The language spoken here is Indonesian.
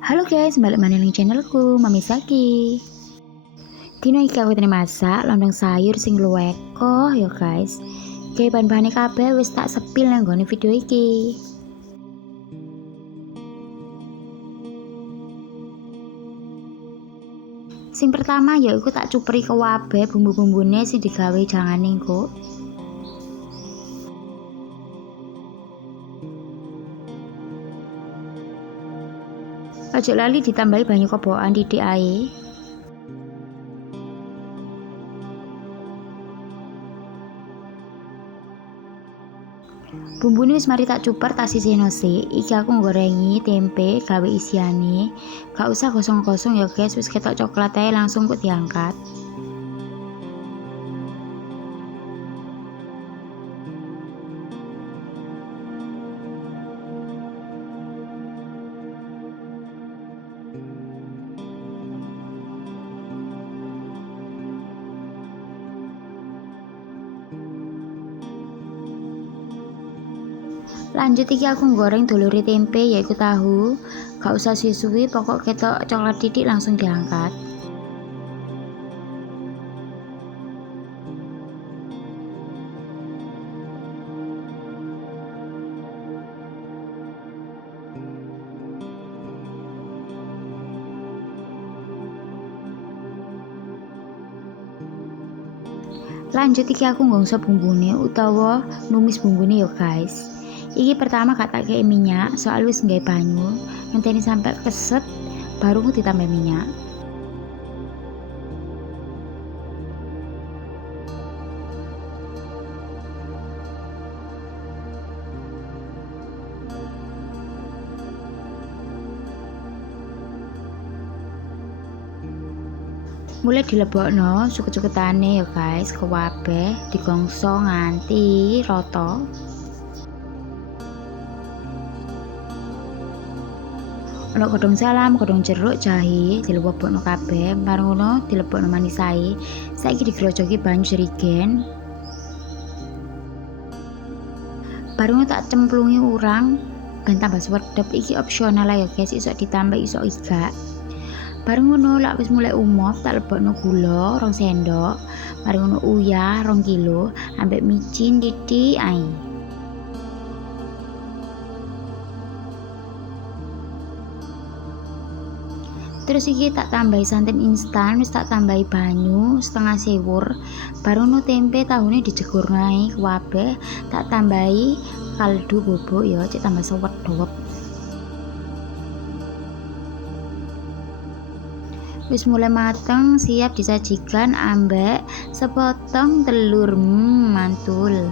Halo guys, balik mana ning channelku Mami Saki. Dino iki aku tene masak lontong sayur sing luweko ya guys. Kayak bahan-bahane kabeh wis tak sepil nang gone video iki. Sing pertama yaiku tak cupri kabeh bumbu-bumbune sing digawe jangane engko. Ojo lali ditambahi banyu kobokan titik ae. Bumbune wis mari tak cuper tak sisihno sik. Iki aku nggorengi tempe gawe isiane. Gak usah gosong-gosong ya guys, wis ketok coklat ae langsung kok diangkat. Lanjut iki aku goreng dulure tempe yaiku tahu. Gak usah suwi-suwi, pokok ketok coklat titik langsung diangkat. Lanjut iki aku nggongso bumbune utawa numis bumbune ya guys. Iki pertama gak tak kei minyak, soal wis nggae banyu, ngenteni sampai keset baru ditambah minyak. Mulai dilebokno cuket-cuketane ya guys, kabeh digongso nganti rata. Ono godhong salam, godhong jeruk, jahe dilebokno kabeh, bareng ngono dilebokno manisae. Saiki digrojoki banyu jerigen. Bareng tak cemplungi urang ben tambah swedep. Iki opsional ya guys, iso ditambah iso enggak. Bareng ngono lak wis mulai umop tak lebokno gula 2 sendok, bareng ngono uyah 2 kilo, ambek micin titik ae. Terus iki tak tambahi santan instan, wis tak tambahi banyu setengah sewur. Bareng ngono tempe tahune dijegurno ae kabeh, tak tambahi kaldu bubuk ya, cek tambah sewedop. Wis mulai mateng, siap disajikan ambek sepotong telur. Mantul.